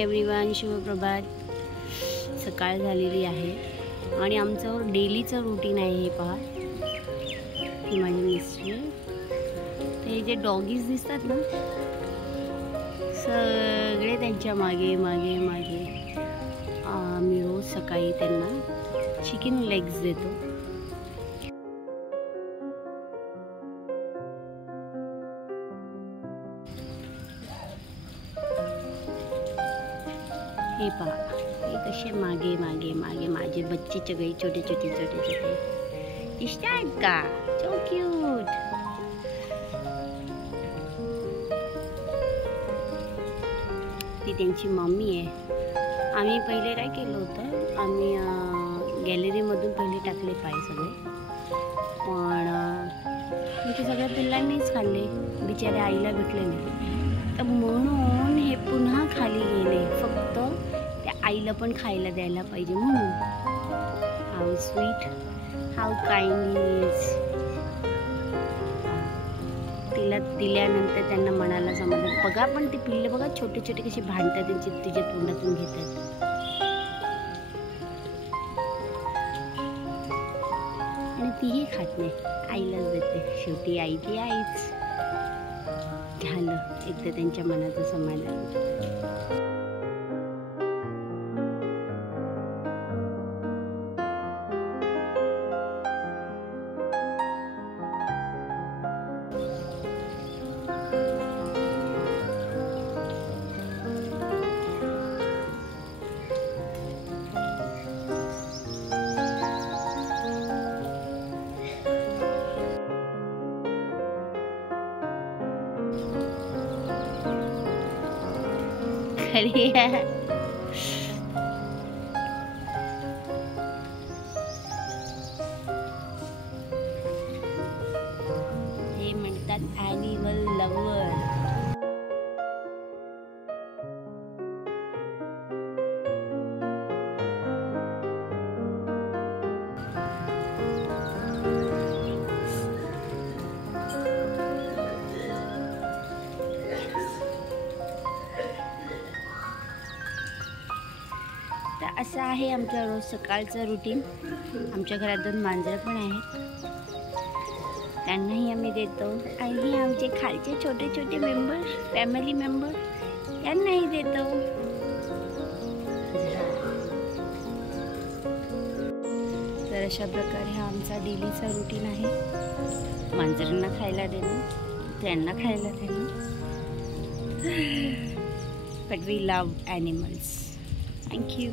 एव्हरीवन, शुभप्रभात. सकाळ झालेली आहे आणि आमचं डेलीचं रुटीन आहे. हे पहा, हे माझे मिस्टर. ते जे डॉगीज दिसतात ना, सगळे त्यांच्या मागे मागे मागे. आम्ही रोज सकाळी त्यांना चिकन लेग्स देतो. हे पहा, हे कसे मागे मागे मागे माझे बच्चे सगळे छोटे छोटे छोटे छोटे दिसतात का? So cute. ती त्यांची मम्मी आहे. आम्ही पहिले काय केलं होतं, आम्ही गॅलरीमधून पहिले टाकले पाय सगळे, पण ते सगळ्या पिल्लांनीच खाल्ले, बिचाऱ्या आईला भेटले नाही. तर म्हणून हे पुन्हा खाली गेले, फक्त त्या आईला पण खायला द्यायला पाहिजे म्हणून. हाऊ स्वीट, हाऊ काइंड इज. तिला दिल्यानंतर त्यांना मनाला समजलं. बघा, पण ते पिल्ले बघा छोटे छोटे कसे भांडतात, त्यांची तुझ्या तोंडातून घेतात. आणि तीही खात नाही, आईलाच देते. शेवटी आई ती आईच. झालं एकदा त्यांच्या मनाचं समाधान. हे म्हणतात ॲनिमल लव्हर. तर असं आहे आमचं रोज सकाळचं रुटीन. आमच्या घरात 2 मांजरं पण आहेत, त्यांनाही आम्ही देतो. आणि आमचे खालचे छोटे छोटे मेंबर, फॅमिली मेंबर, त्यांनाही देतो. तर अशा प्रकारे हा आमचा डेलीचा रुटीन आहे. मांजरांना खायला देणं, त्यांना खायला देणं. But we love animals. Thank you.